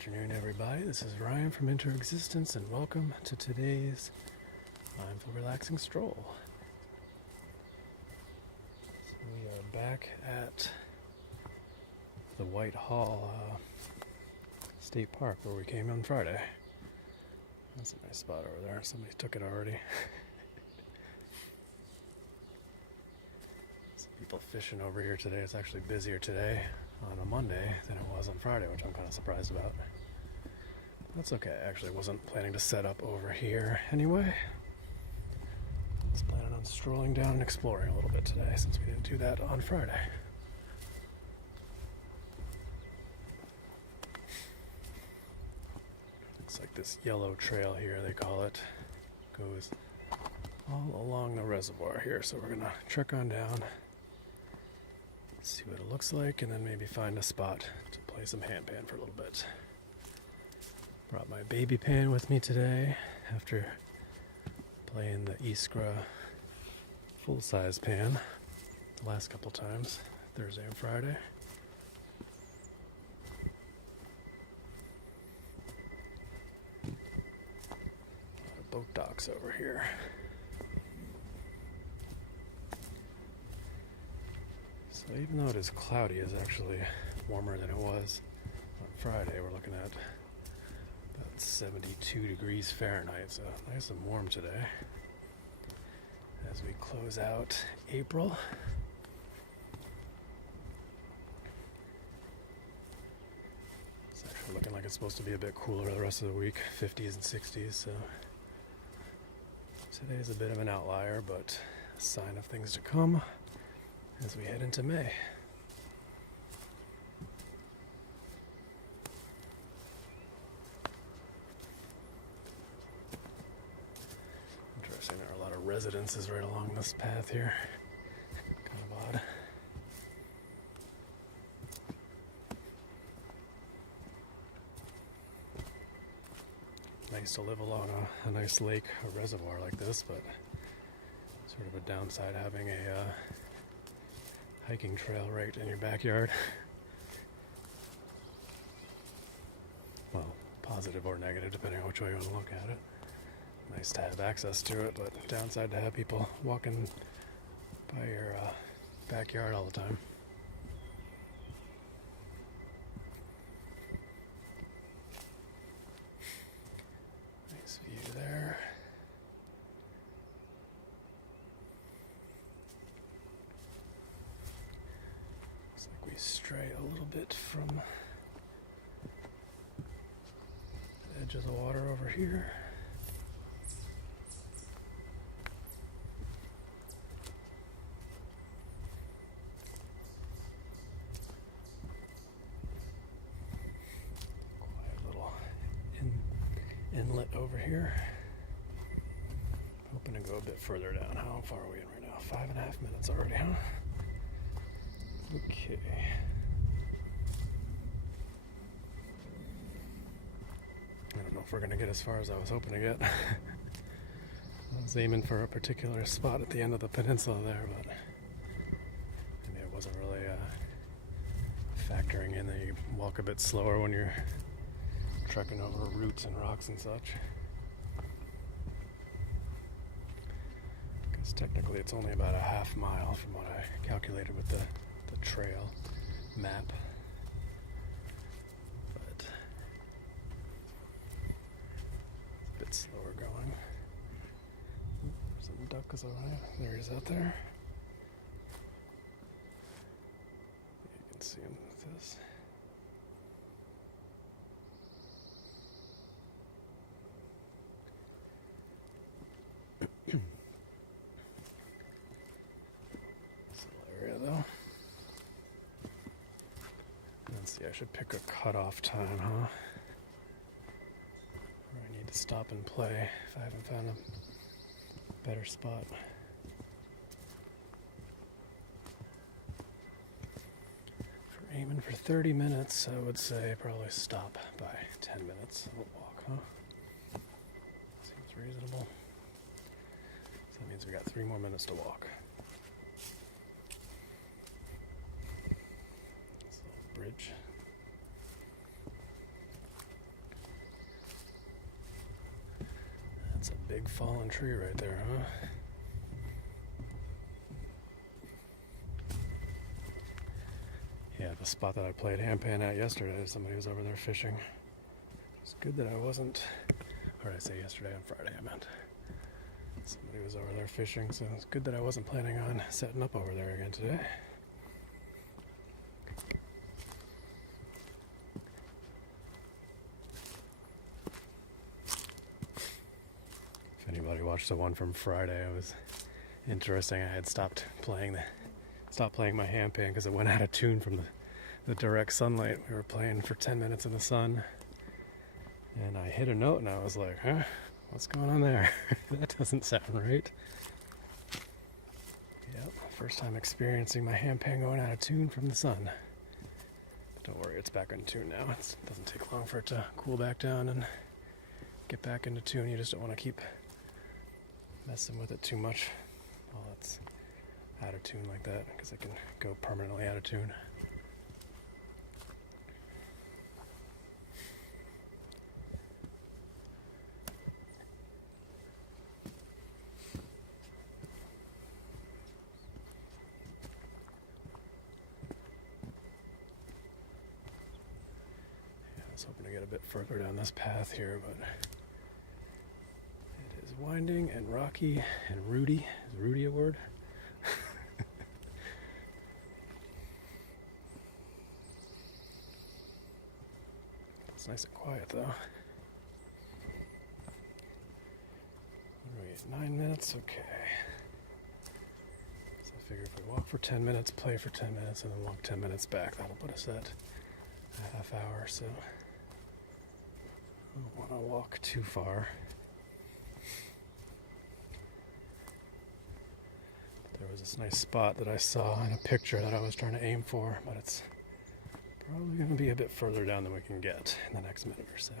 afternoon, everybody. This is Ryan from Interexistence, and welcome to today's mindful relaxing stroll. So we are back at the White Hall State Park where we came on Friday. That's a nice spot over there. Somebody took it already. Some people fishing over here today. It's actually busier today on a Monday than it was on Friday, which I'm kind of surprised about. That's okay. I actually wasn't planning to set up over here anyway. I was planning on strolling down and exploring a little bit today since we didn't do that on Friday. Looks like this yellow trail here, they call it, goes all along the reservoir here. So we're gonna trek on down, see what it looks like, and then maybe find a spot to play some handpan for a little bit. Brought my baby pan with me today after playing the Iskra full-size pan the last couple times, Thursday and Friday. A lot of boat docks over here. So even though it is cloudy, it's actually warmer than it was on Friday. We're looking at about 72 degrees Fahrenheit, so nice and warm today. As we close out April. It's actually looking like it's supposed to be a bit cooler the rest of the week, 50s and 60s, so today's a bit of an outlier, but a sign of things to come as we head into May. Interesting, there are a lot of residences right along this path here. Kind of odd. Nice to live along a nice lake, a reservoir like this, but sort of a downside having a hiking trail right in your backyard. Well, positive or negative, depending on which way you want to look at it. Nice to have access to it, but downside to have people walking by your backyard all the time. Nice view there. Looks like we stray a little bit from the edge of the water over here. Inlet over here. Hoping to go a bit further down. How far are we in right now? 5.5 minutes already, huh? Okay. I don't know if we're going to get as far as I was hoping to get. I was aiming for a particular spot at the end of the peninsula there, but maybe it wasn't really factoring in that you walk a bit slower when you're trekking over roots and rocks and such. Because technically it's only about a half mile from what I calculated with the trail map. But it's a bit slower going. Some duck is alive. There he is out there. You can see him with this. Let's see, I should pick a cutoff time, huh? Or I need to stop and play if I haven't found a better spot. For aiming for 30 minutes, I would say probably stop by 10 minutes of a walk, huh? Seems reasonable. So that means we got 3 more minutes to walk. This little bridge. big fallen tree right there, huh? Yeah, the spot that I played handpan at yesterday, somebody was over there fishing. It's good that I wasn't, or did I say yesterday? On Friday I meant. Somebody was over there fishing, so it's good that I wasn't planning on setting up over there again today. If anybody watched the one from Friday, it was interesting. I had stopped playing my handpan because it went out of tune from the direct sunlight. We were playing for 10 minutes in the sun, and I hit a note and I was like, huh? What's going on there? That doesn't sound right. Yep, first time experiencing my handpan going out of tune from the sun. But don't worry, it's back in tune now. It doesn't take long for it to cool back down and get back into tune. You just don't want to keep messing with it too much while it's out of tune like that, because it can go permanently out of tune. I was hoping to get a bit further down this path here, but it is winding and rocky and rooty. Is rooty a word? It's nice and quiet though. What do we get? 9 minutes? Okay. So I figure if we walk for 10 minutes, play for 10 minutes, and then walk 10 minutes back, that'll put us at a half hour, so I don't want to walk too far. There was this nice spot that I saw in a picture that I was trying to aim for, but it's probably going to be a bit further down than we can get in the next minute or so.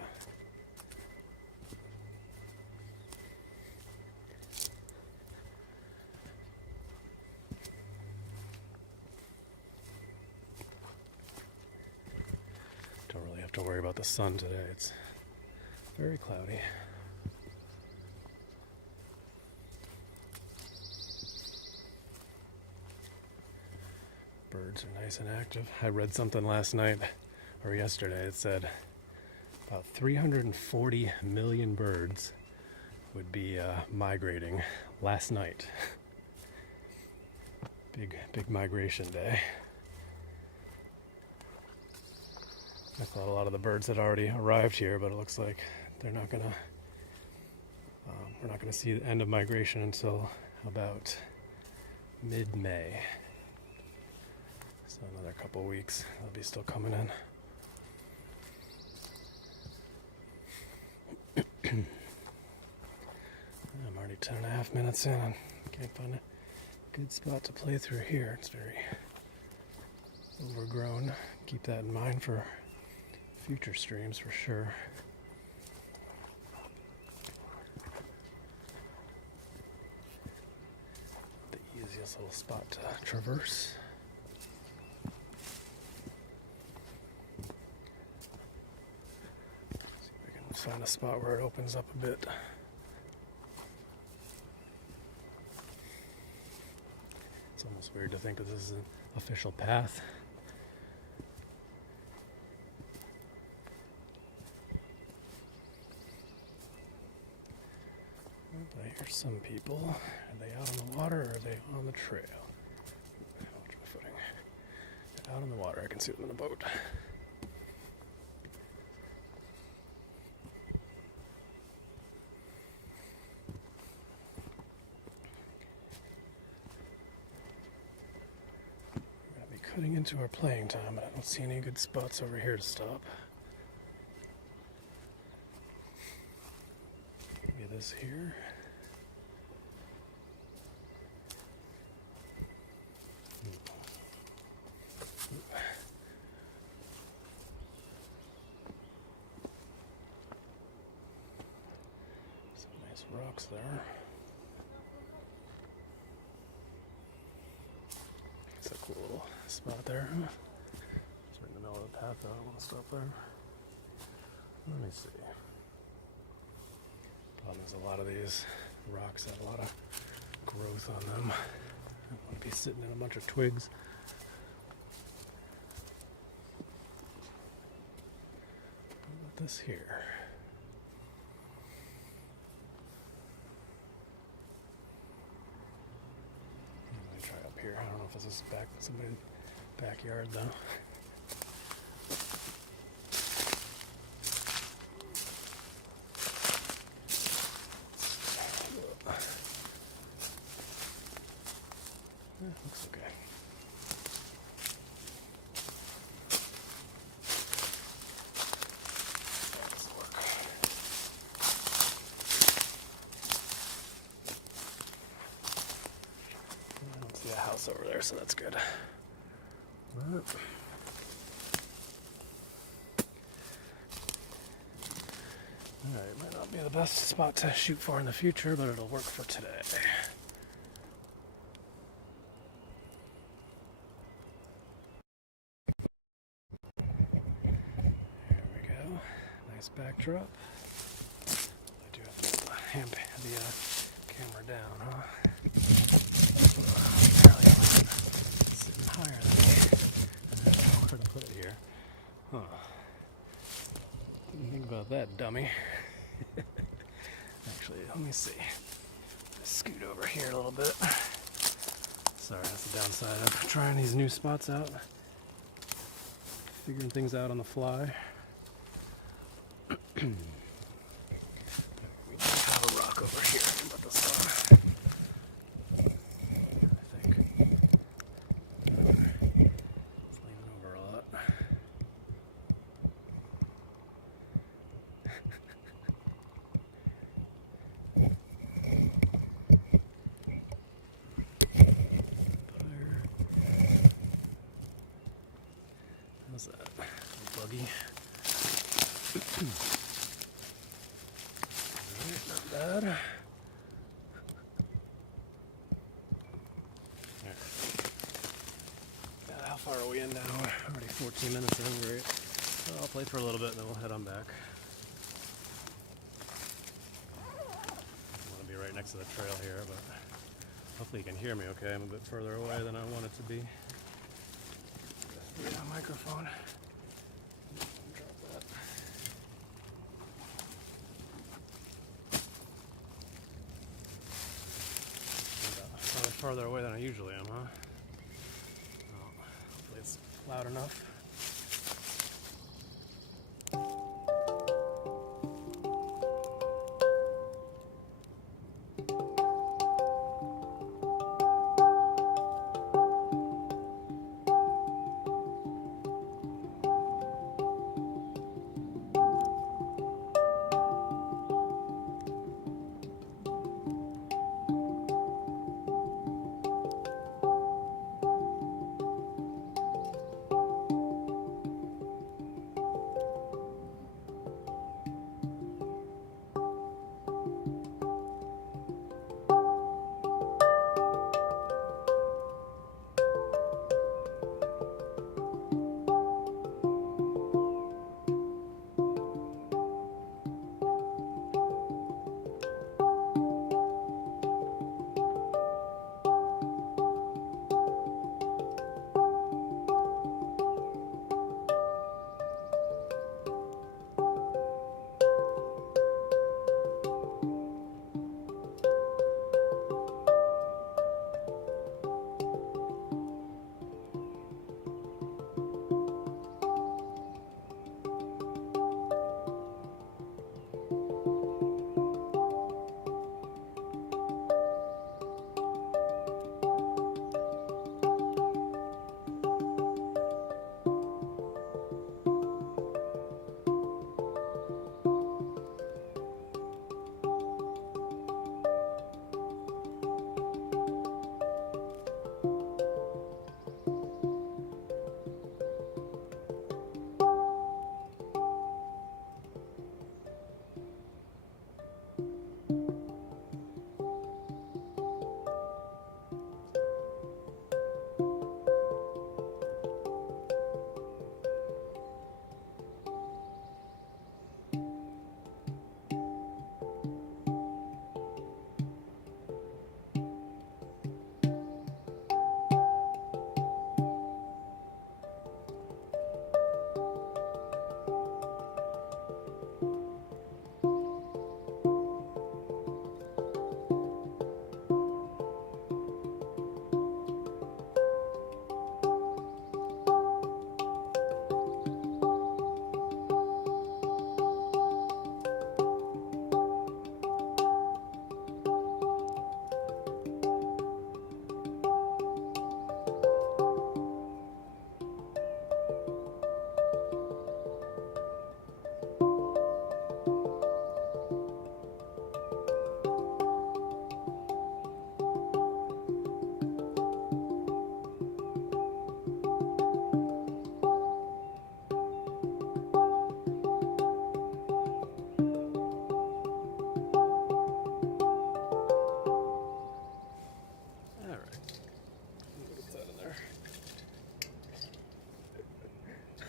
Don't really have to worry about the sun today. It's very cloudy. Birds are nice and active. I read something last night or yesterday. It said about 340 million birds would be migrating last night. Big migration day. I thought a lot of the birds had already arrived here, but it looks like they're not gonna. We're not gonna see the end of migration until about mid-May. So another couple weeks, they'll be still coming in. I'm already 10.5 minutes in. I can't find a good spot to play through here. It's very overgrown. Keep that in mind for future streams for sure. The easiest little spot to traverse. Find a spot where it opens up a bit. It's almost weird to think that this is an official path. But I hear some people. Are they out on the water or are they on the trail? Watch my footing. Out on the water, I can see them in a boat. Cutting into our playing time, but I don't see any good spots over here to stop. Maybe this here. Some nice rocks there. It's a cool little spot there. It's right in the middle of the path, though. I don't want to stop there. Let me see. There's a lot of these rocks have a lot of growth on them. I don't want to be sitting in a bunch of twigs. What about this here? Let me try up here. I don't know if this is back somebody's backyard though. Looks okay. This will work. I don't see a house over there, so that's good. But alright, might not be the best spot to shoot for in the future, but it'll work for today. Nice backdrop. I do have to put the camera down, huh? Apparently I was sitting higher than me. I don't know where to put it here. Huh. What do you think about that, dummy? Actually, let me see. Just scoot over here a little bit. Sorry, that's the downside of trying these new spots out. Figuring things out on the fly. We do have a rock over here. I can put this on. I think. It's leaning over a lot. How's that? Buggy. Not bad. Right. How far are we in now? We're already 14 minutes in. Great. So I'll play for a little bit and then we'll head on back. I want to be right next to the trail here, but hopefully you can hear me okay. I'm a bit further away than I want it to be. Yeah, microphone. Farther away than I usually am, huh? Oh, hopefully it's loud enough.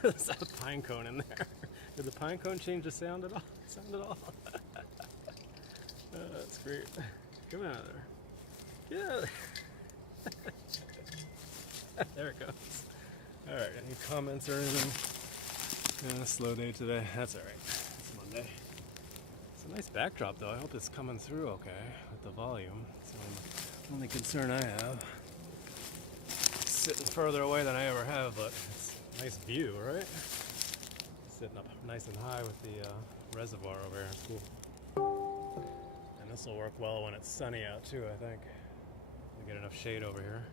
There's a pine cone in there. Did the pine cone change the sound at all? That's great. Come out of there. Yeah. There it goes. Alright, any comments or anything? Yeah, slow day today. That's alright. It's Monday. It's a nice backdrop though. I hope it's coming through okay with the volume. It's the only concern I have. It's sitting further away than I ever have, but it's a nice view, right? Sitting up nice and high with the reservoir over here. It's cool. And this will work well when it's sunny out too, I think. We get enough shade over here.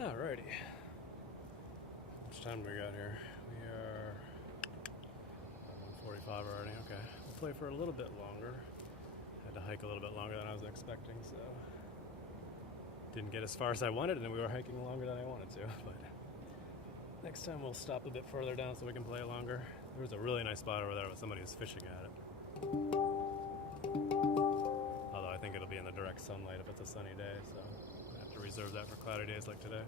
Alrighty. How much time do we got here? We are 1:45 already. Okay. We'll play for a little bit longer. Had to hike a little bit longer than I was expecting, so didn't get as far as I wanted, and then we were hiking longer than I wanted to. But next time we'll stop a bit further down so we can play longer. There was a really nice spot over there with somebody who's fishing at it. Although I think it'll be in the direct sunlight if it's a sunny day, so I have to reserve that for cloudy days like today.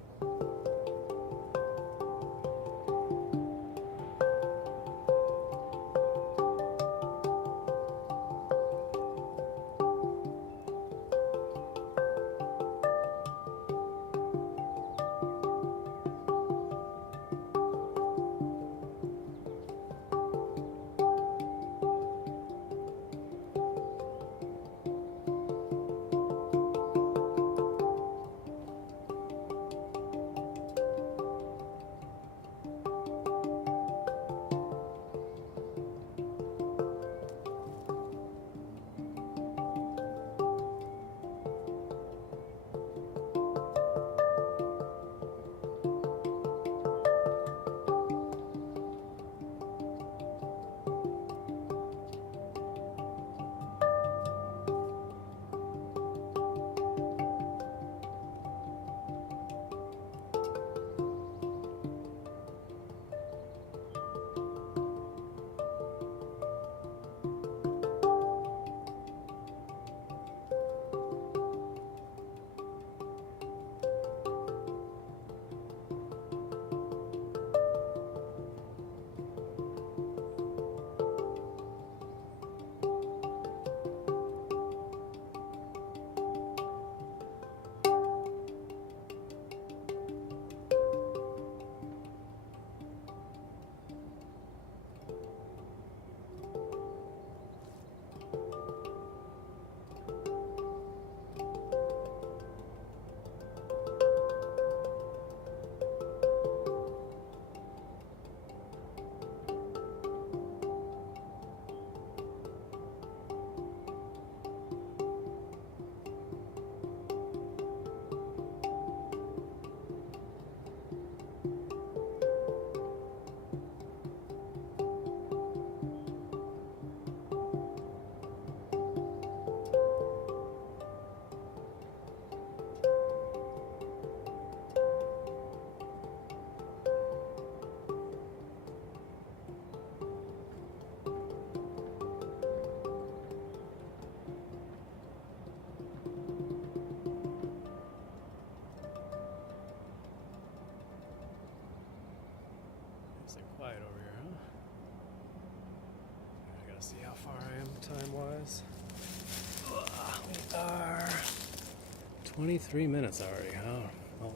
23 minutes already. Oh, well,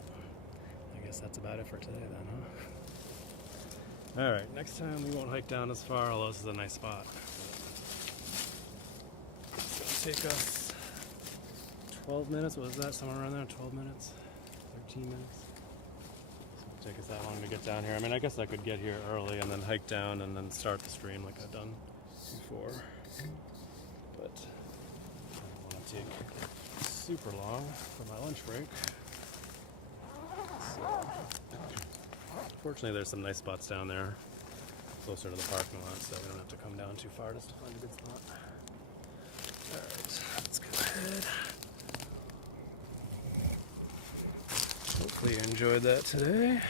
I guess that's about it for today then, huh? Alright, next time we won't hike down as far, although this is a nice spot. It's going to take us 12 minutes. What was that? Somewhere around there? 12 minutes? 13 minutes? It's going to take us that long to get down here. I mean, I guess I could get here early and then hike down and then start the stream like I've done before. But I don't want to take super long for my lunch break. So, fortunately, there's some nice spots down there closer to the parking lot, so we don't have to come down too far just to find a good spot. Alright, let's go ahead. Hopefully you enjoyed that today.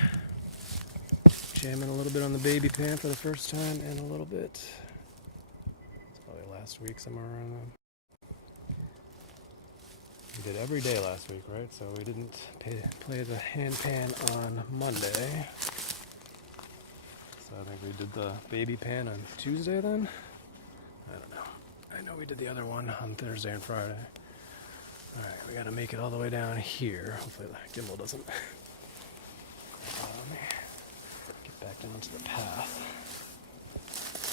Jamming a little bit on the baby pan for the first time in a little bit. It's probably last week, somewhere around then. We did every day last week, right? So we didn't play the handpan on Monday. So I think we did the baby pan on Tuesday then? I don't know. I know we did the other one on Thursday and Friday. Alright, we gotta make it all the way down here. Hopefully the gimbal doesn't bother me. Get back down to the path.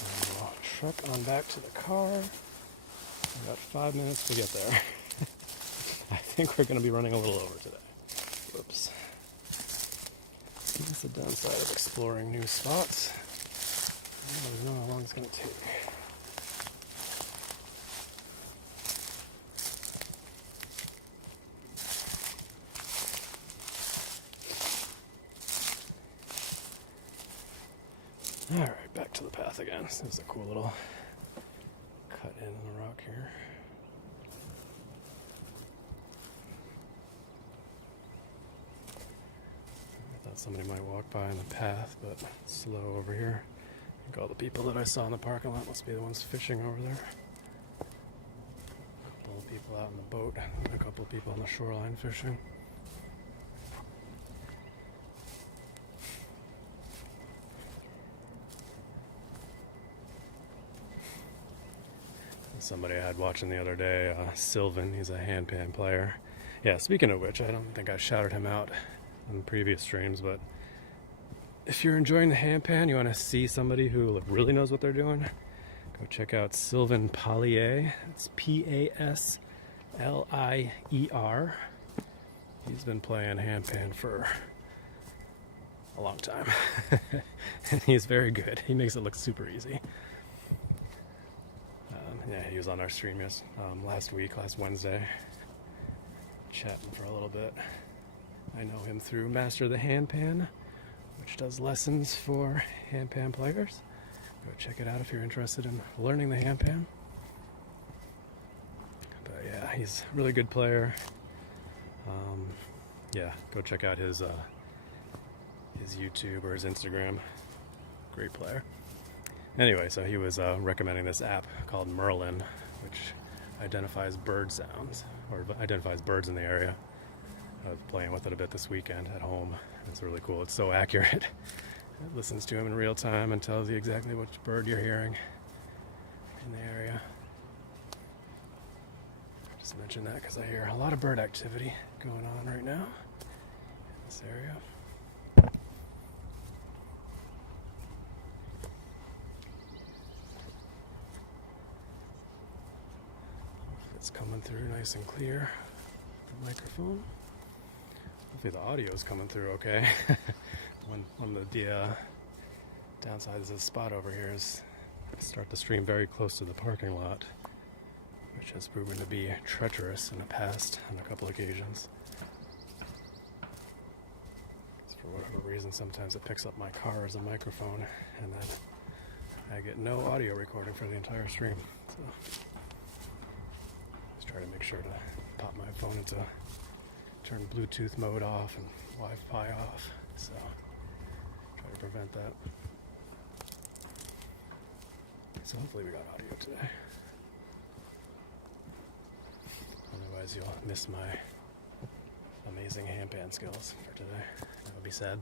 And we'll truck on back to the car. We've got 5 minutes to get there. I think we're going to be running a little over today. Whoops. That's the downside of exploring new spots. I don't know how long it's going to take. Alright, back to the path again. This is a cool little cut in the rock here. Somebody might walk by in the path, but it's slow over here. I think all the people that I saw in the parking lot must be the ones fishing over there. A couple of people out in the boat, and a couple of people on the shoreline fishing. Somebody I had watching the other day, Sylvan, he's a handpan player. Yeah, speaking of which, I don't think I shouted him out in previous streams, but if you're enjoying the handpan, you want to see somebody who really knows what they're doing, go check out Sylvan Pallier. It's Paslier. He's been playing handpan for a long time, and he's very good. He makes it look super easy. Yeah, he was on our stream last Wednesday, chatting for a little bit. I know him through Master the Handpan, which does lessons for handpan players. Go check it out if you're interested in learning the handpan. But yeah, he's a really good player. Yeah, go check out his YouTube or his Instagram. Great player. Anyway, so he was recommending this app called Merlin, which identifies bird sounds, or identifies birds in the area. I was playing with it a bit this weekend at home. It's really cool. It's so accurate. It listens to him in real time and tells you exactly which bird you're hearing in the area. Just mention that because I hear a lot of bird activity going on right now in this area. It's coming through nice and clear. The microphone. Hopefully the audio is coming through okay. One of the downsides of the spot over here is start the stream very close to the parking lot, which has proven to be treacherous in the past on a couple occasions. For whatever reason, sometimes it picks up my car as a microphone, and then I get no audio recording for the entire stream. So just try to make sure to pop my phone into turn Bluetooth mode off and Wi-Fi off, so try to prevent that. So hopefully we got audio today. Otherwise you'll miss my amazing handpan skills for today. That would be sad.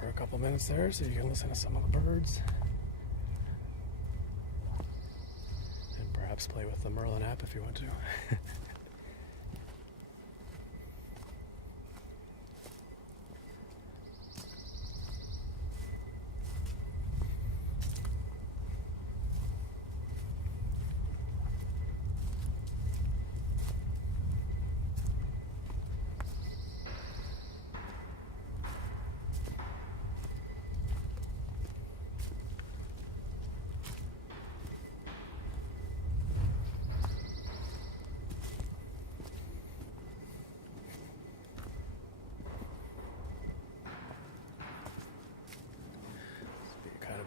for a couple minutes there so you can listen to some of the birds. And perhaps play with the Merlin app if you want to.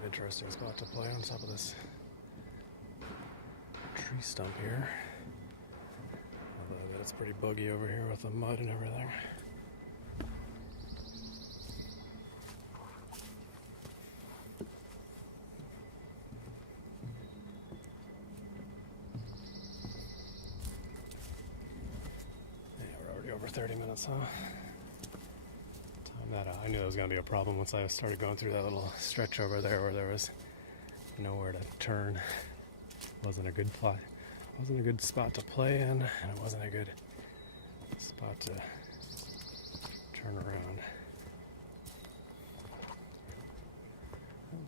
Interesting spot to play on top of this tree stump here. Although I bet it's pretty buggy over here with the mud and everything. Yeah, we're already over 30 minutes, huh? I knew that was going to be a problem once I started going through that little stretch over there where there was nowhere to turn. Wasn't a good plot. Wasn't a good spot to play in, and it wasn't a good spot to turn around.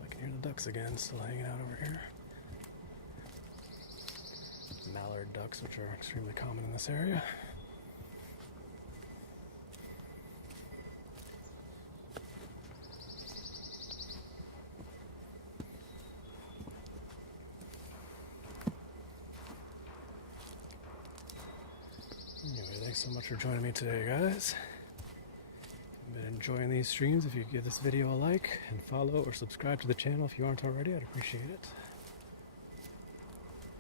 I can hear the ducks again, still hanging out over here. Mallard ducks, which are extremely common in this area. Thanks so much for joining me today, guys. I've been enjoying these streams. If you give this video a like and follow or subscribe to the channel if you aren't already, I'd appreciate it.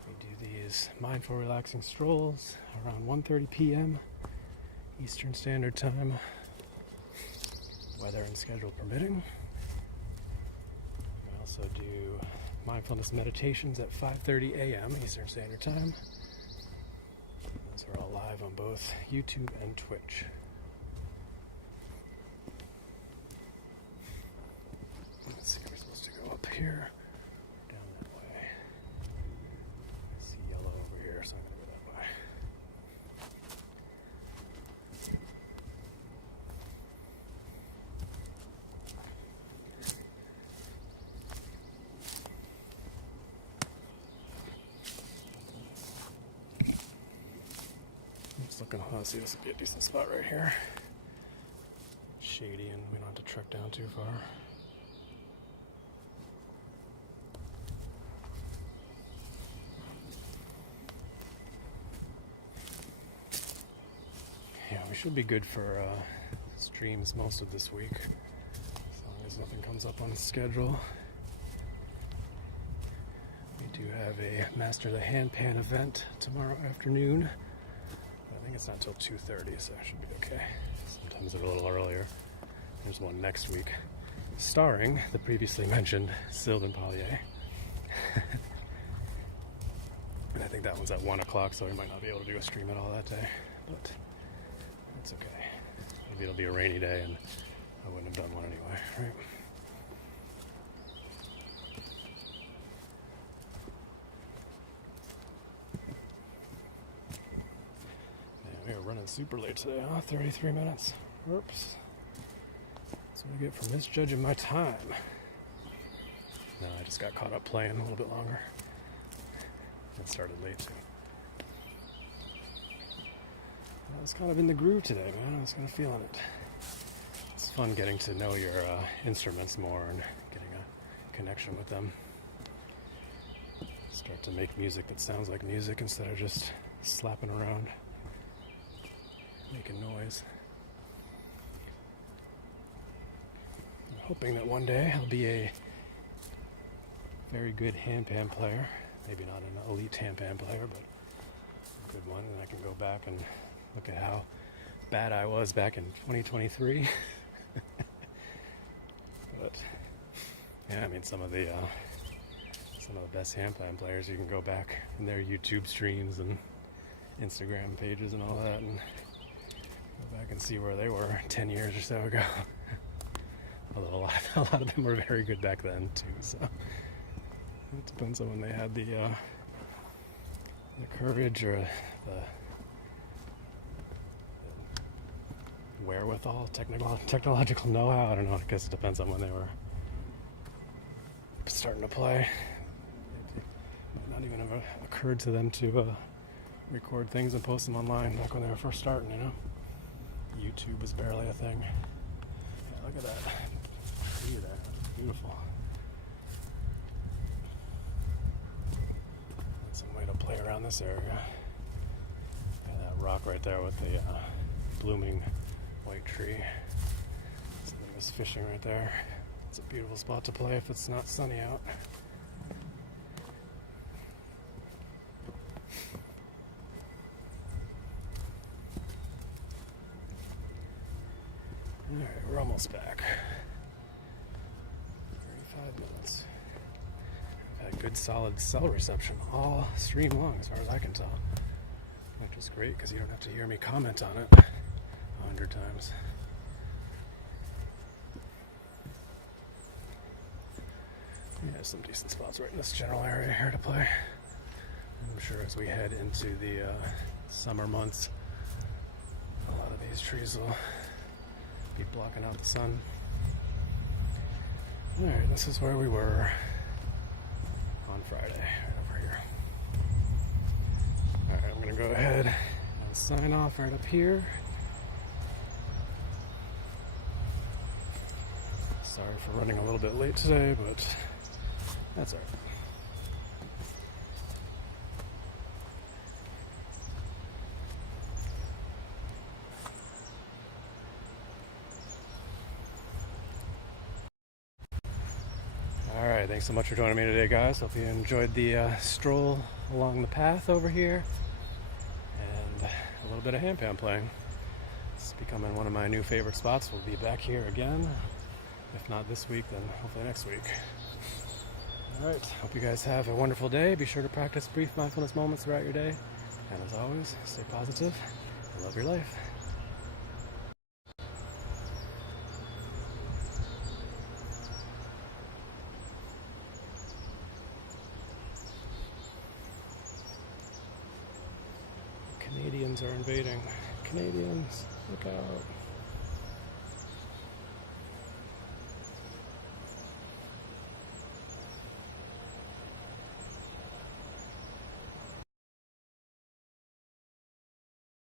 We do these mindful, relaxing strolls around 1:30 p.m. Eastern Standard Time, weather and schedule permitting. We also do mindfulness meditations at 5:30 a.m. Eastern Standard Time. Those are all live on both YouTube and Twitch. Let's see, we're supposed to go up here, down that way. I see yellow over here, so I'm going to go that way. It's looking hot. See, this would be a decent spot right here. Shady, and we don't have to trek down too far. Yeah, we should be good for streams most of this week, as long as nothing comes up on the schedule. We do have a Master the Handpan event tomorrow afternoon. I think it's not till 2:30, so I should be okay. Sometimes a little earlier. There's one next week, starring the previously mentioned Sylvain Pallier. And I think that one's at 1 o'clock, so we might not be able to do a stream at all that day. But it's okay. Maybe it'll be a rainy day, and I wouldn't have done one anyway, right? We are running super late today, huh? 33 minutes. Oops. That's what I get for misjudging my time. No, I just got caught up playing a little bit longer. It started late, too. I was kind of in the groove today, man. I was kind of feeling it. It's fun getting to know your instruments more and getting a connection with them. Start to make music that sounds like music instead of just slapping around, making noise. I'm hoping that one day I'll be a very good handpan player. Maybe not an elite handpan player, but a good one. And I can go back and look at how bad I was back in 2023. But yeah, I mean, some of the best handpan players, you can go back in their YouTube streams and Instagram pages and all that, and go back and see where they were 10 years or so ago. Although a lot of them were very good back then too. So it depends on when they had the courage or the wherewithal, technological know-how. I don't know. I guess it depends on when they were starting to play. It might not even have occurred to them to record things and post them online back when they were first starting. You know, YouTube was barely a thing. Yeah, look at that. See that? Beautiful. That's some way to play around this area. Yeah, that rock right there with the blooming white tree. Somebody was fishing right there. It's a beautiful spot to play if it's not sunny out. Alright, we're almost back. 35 minutes. We've had good solid cell reception all stream long as far as I can tell. Which is great because you don't have to hear me comment on it 100 times. Yeah, some decent spots right in this general area here to play. I'm sure as we head into the summer months, a lot of these trees will be blocking out the sun. Alright, this is where we were on Friday, right over here. Alright, I'm going to go ahead and sign off right up here. Sorry for running a little bit late today, but that's alright. Alright, thanks so much for joining me today, guys. Hope you enjoyed the stroll along the path over here and a little bit of handpan playing. It's becoming one of my new favorite spots. We'll be back here again. If not this week, then hopefully next week. Alright, hope you guys have a wonderful day. Be sure to practice brief mindfulness moments throughout your day. And as always, stay positive and love your life. Canadians are invading. Canadians, look out.